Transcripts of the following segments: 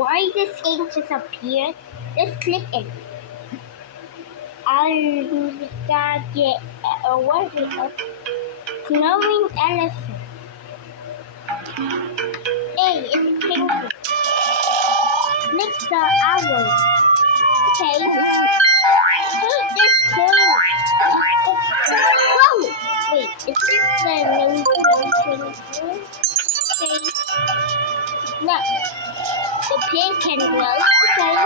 Why this game just appeared? Let's click it. I'll get what is it? Snoring elephant. Hey, it's pink. Click the arrow. Okay. This thing. Whoa! Wait, is this the no? Okay. No. The pig can grow. Okay.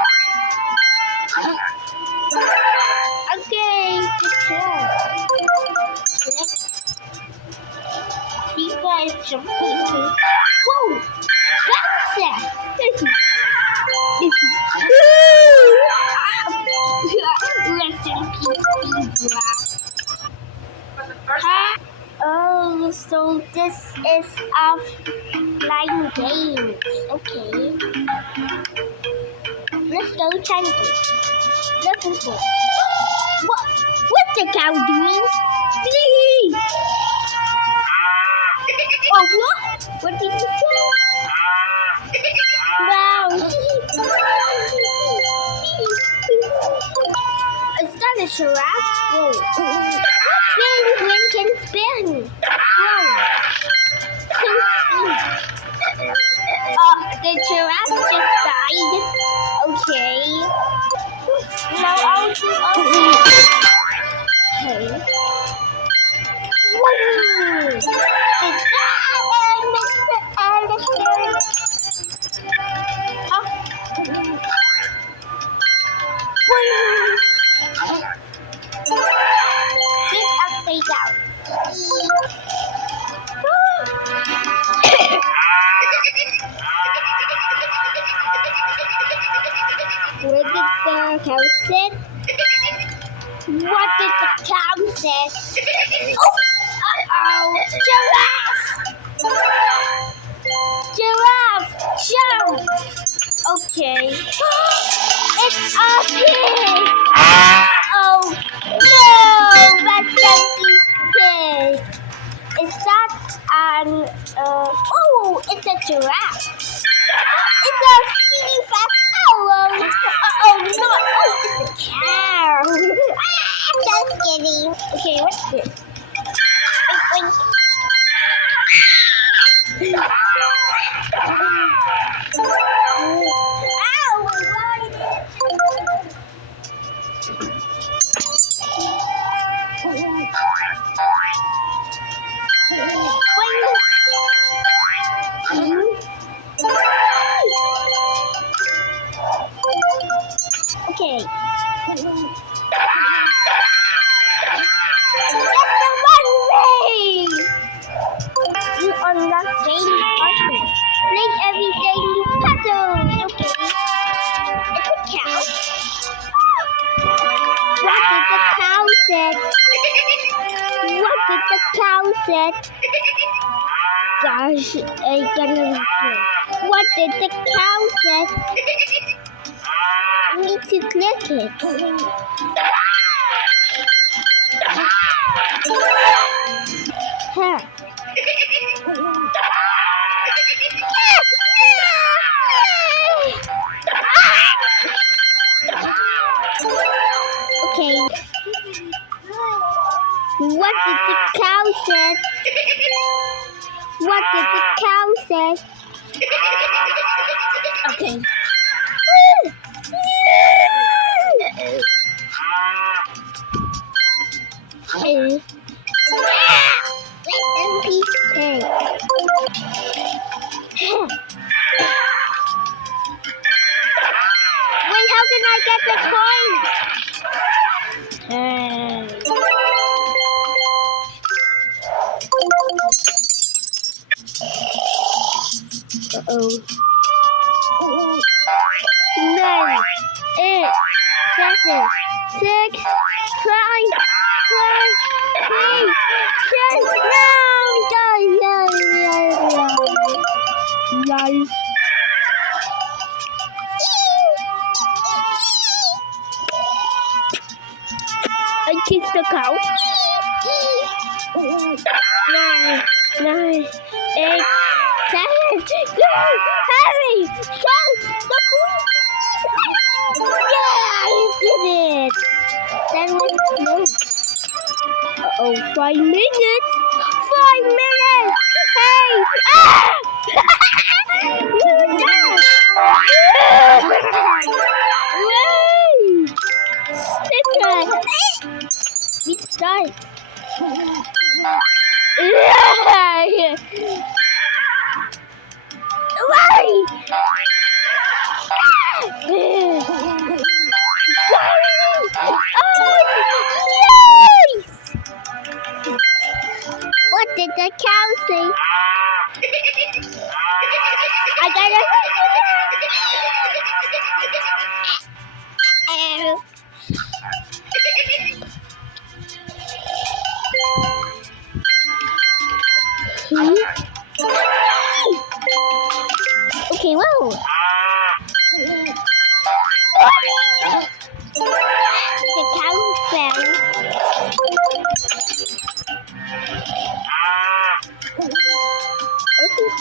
Okay, good job. Next, these guys jumping. Whoa! That's it! Listen. Rest in peace, Zebra. Oh, so this is offline games. Okay. Let's go jungle. Listen for. What's the cow doing? Please. Oh, what? What did you say? Wow. Is that a giraffe? Whoa. Penguin can spin. Whoa. The giraffe just died. Okay. Now I'll do okay. Whoa. It's Mr. Elephant. Flip upside down. Where did the cow sit? What did the cow say? Oops! Uh-oh! Giraffe! Giraffe! Jump! Okay. It's a pig! Oh no! That's a pig! Is that an oh, it's a giraffe! It's a speeding fast owl! Oh no! Oh, it's a cow! Just kidding! Okay, what's this? Wink, wink. Ow! Okay. That's the one way! You unlock daily puzzles. Play every daily puzzle. Okay. It's a cow. What did the cow say? What did the cow say? Gosh, I gonna replay. What did the cow say? I need to click it. Huh. Okay. What did the cow say? What did the cow say? Okay. Rest in peace, pig. Wait, how can I get the coins? Uh-oh. 9, 8, 7, 6, 5, 4, 3, 2, no! I kissed the cow. 9, 8, 7, go! Hurry! Shoot the 5 minutes. 5 minutes. Hey! Ah! What is that? We start. What did the cow say? I gotta. Okay, whoa. The cow fell. I think